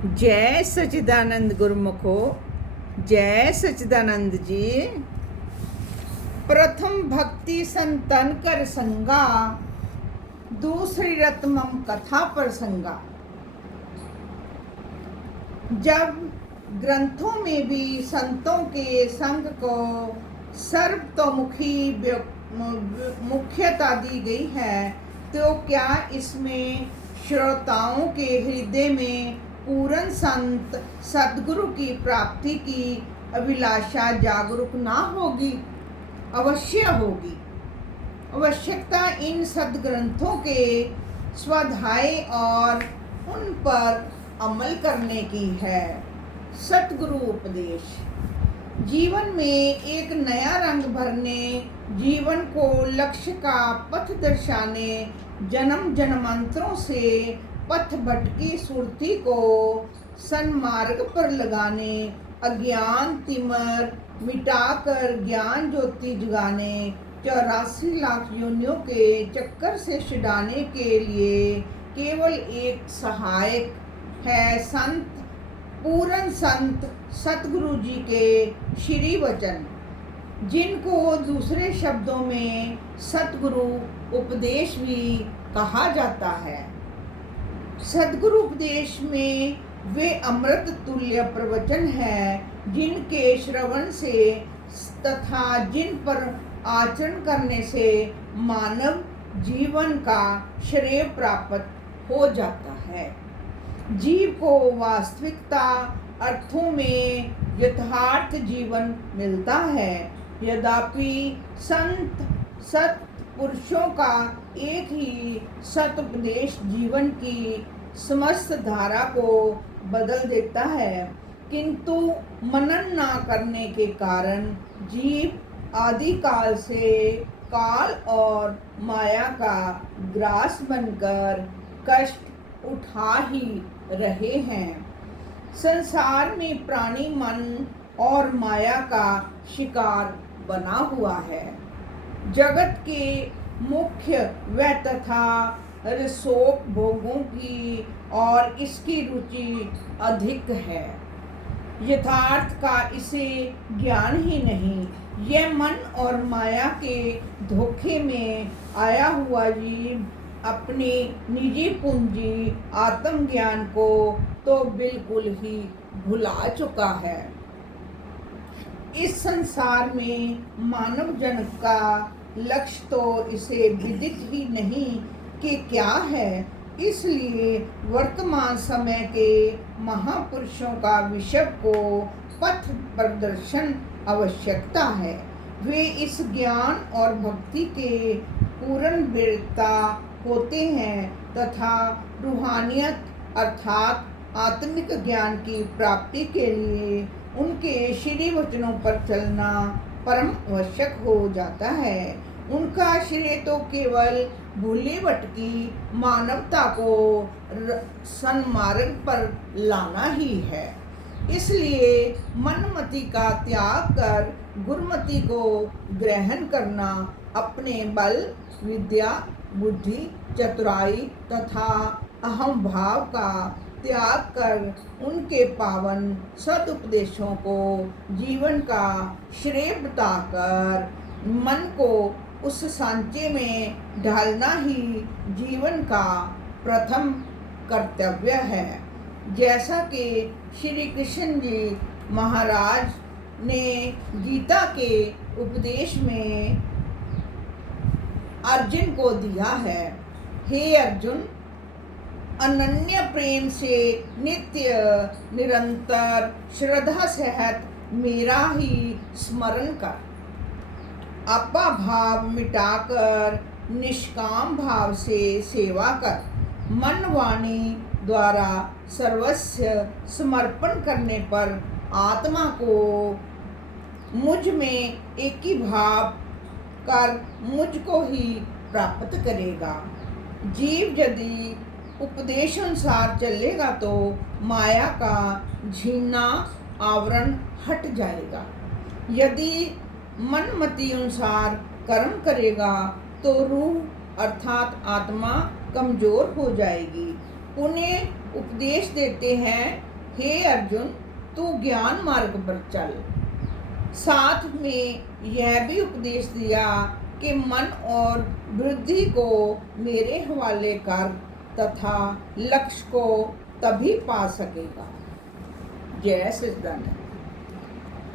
जय सच्चिदानंद गुरुमुखो, जय सच्चिदानंद जी। प्रथम भक्ति संतन कर संगा, दूसरी रत्मम कथा प्रसंगा। जब ग्रंथों में भी संतों के संग को सर्वतोमुखी मुख्यता दी गई है, तो क्या इसमें श्रोताओं के हृदय में पूर्ण संत सद्गुरु की प्राप्ति की अभिलाषा जागरूक ना होगी? अवश्य होगी। आवश्यकता इन सद्ग्रंथों के स्वाध्याय और उन पर अमल करने की है। सतगुरु उपदेश जीवन में एक नया रंग भरने, जीवन को लक्ष्य का पथ दर्शाने, जन्म जन्मांतरों से पथ भटकी सुरती को सन्मार्ग पर लगाने, अज्ञान तिमर मिटाकर ज्ञान ज्योति जगाने, 84 लाख योनियों के चक्कर से छुड़ाने के लिए केवल एक सहायक है संत, पूर्ण संत सतगुरु जी के श्री वचन, जिनको दूसरे शब्दों में सतगुरु उपदेश भी कहा जाता है। सद्गुरु उपदेश में वे अमृत तुल्य प्रवचन है, जिनके श्रवण से तथा जिन पर आचरण करने से मानव जीवन का श्रेय प्राप्त हो जाता है। जीव को वास्तविकता अर्थों में यथार्थ जीवन मिलता है। यद्यपि संत सत पुरुषों का एक ही सतुपदेश जीवन की समस्त धारा को बदल देता है, किंतु मनन ना करने के कारण जीव आदिकाल से काल और माया का ग्रास बनकर कष्ट उठा ही रहे हैं। संसार में प्राणी मन और माया का शिकार बना हुआ है। जगत के मुख्य व तथा रसोक भोगों की और इसकी रुचि अधिक है। यथार्थ का इसे ज्ञान ही नहीं। यह मन और माया के धोखे में आया हुआ जीव अपनी निजी पूंजी आत्मज्ञान को तो बिल्कुल ही भुला चुका है। इस संसार में मानव जन का लक्ष्य तो इसे विदित ही नहीं कि क्या है। इसलिए वर्तमान समय के महापुरुषों का विषय को पथ प्रदर्शन आवश्यकता है। वे इस ज्ञान और भक्ति के पूर्ण विरता होते हैं तथा रूहानियत अर्थात आत्मिक ज्ञान की प्राप्ति के लिए उनके श्री वचनों पर चलना परम आवश्यक हो जाता है। उनका श्रेय तो केवल भूली भटकी मानवता को सन्मार्ग पर लाना ही है। इसलिए मनमति का त्याग कर गुरुमति को ग्रहण करना, अपने बल, विद्या, बुद्धि, चतुराई तथा अहम भाव का त्याग कर उनके पावन सदुपदेशों को जीवन का श्रेय बताकर मन को उस सांचे में ढालना ही जीवन का प्रथम कर्तव्य है। जैसा कि श्री कृष्ण जी महाराज ने गीता के उपदेश में अर्जुन को दिया है, हे अर्जुन, अनन्य प्रेम से नित्य निरंतर श्रद्धा सहित मेरा ही स्मरण कर, अपा भाव मिटाकर निष्काम भाव से सेवा कर, मन वाणी द्वारा सर्वस्व समर्पण करने पर आत्मा को मुझ में एक ही भाव कर मुझको ही प्राप्त करेगा। जीव यदि उपदेश अनुसार चलेगा तो माया का झीना आवरण हट जाएगा। यदि मनमति अनुसार कर्म करेगा तो रूह अर्थात आत्मा कमजोर हो जाएगी। उन्हें उपदेश देते हैं हे अर्जुन, तू ज्ञान मार्ग पर चल। साथ में यह भी उपदेश दिया कि मन और बुद्धि को मेरे हवाले कर तथा लक्ष्य को तभी पा सकेगा। जय सच्चिदानंद।